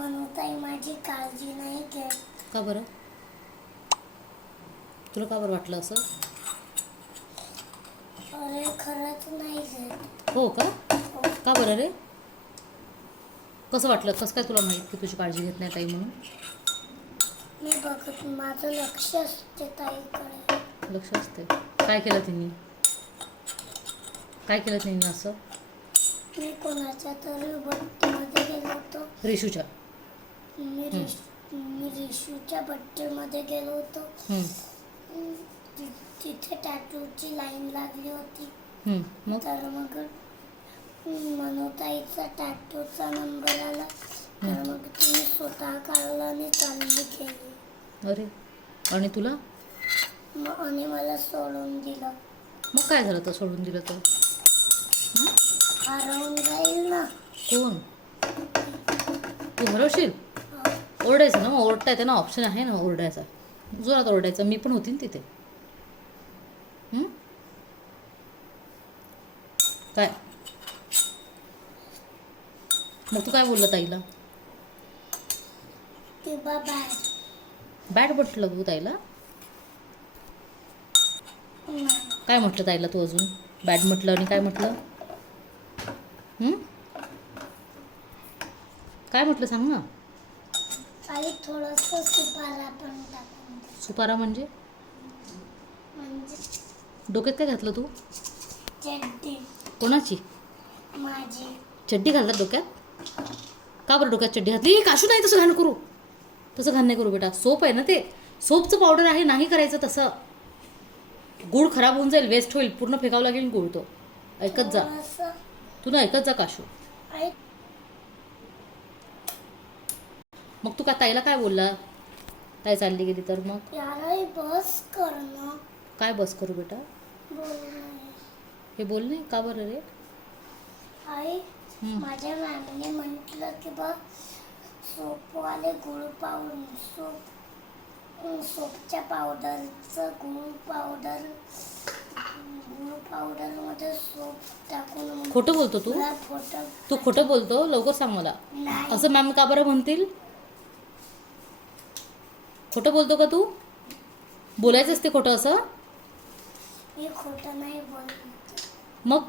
मनूताई माझी काळजी नाही घेत. का बरं? तुला का बरं वाटलं असं? अरे खरंच नाही घेत. हो का? हो. का बरं रे? कसं वाटलं? कसं काय तुला माहीत की तुझी काळजी घेत नाही ताई म्हणून? मी बघत, माझं लक्ष असते ताईकडे. लक्ष असते. काय केलं तिने? काय केलं तिने असं? मी कोणाच्या तरी बड्डेमध्ये गेलो होतो. रिशूच्या? मी रिशूच्या बड्डेमध्ये गेलो होतो. तिथे टॅटूची लाईन लागली होती. मग? तर मग मनोताईचा टॅटूचा नंबर आला. तर मग तिने स्वतः काढला आणि चालली गेली. अरे, आणि तुला? आणि मला सोडून दिलं. मग काय झालं तर सोडून दिलं तर? हरवून जाईल ना. कोण? तू हरवशील? ओरडायचं ना, मग ओरडता येते ना, ऑप्शन आहे ना ओरडायचा. जोरात ओरडायचं. मी पण होती ना तिथे. काय मग तू काय बोललं ताईला? किंवा बॅट. बॅट म्हटलं तू ताईला? काय म्हटलं ताईला तू अजून? बॅट म्हटलं आणि काय म्हटलं? काय म्हटलं सांग ना. आणि थोडंसं सुपारा पण टाकून दे. सुपारा म्हणजे? डोक्यात काय घातलं तू? चड्डी. कोणाची? माझी. चड्डी घालतात डोक्यात? का बरं डोक्यात चड्डी घातली? काशू नाही तसं घाण करू. तसं घाण नाही करू बेटा. सोप आहे ना ते. सोपचं पावडर आहे, नाही करायचं तसं. गुळ खराब होऊन जाईल, वेस्ट होईल, पूर्ण फेकावं लागेल गुळ तो. ऐकत जा. तू ना ऐकत जा काशू. मग तू का ताईला काय बोलला? ताई चालली गेली तर मग? यार बस कर ना. काय बस करू बेटा? हे बोल नाही का बरं रे? आई, माझ्या मॅमने म्हटलं की बघ सोपवाले गुळ पावडर, सोपच्या पावडरचं गुळ पावडरमध्ये सोप टाकून. खोटं बोलतो तू? तू खोटं बोलतो. लवकर सांग मला. असं मॅम का बरं म्हणतील? खोटं बोलतो का तू? बोलायचं असते खोटं असं? मी खोटं नाही बोलत. मग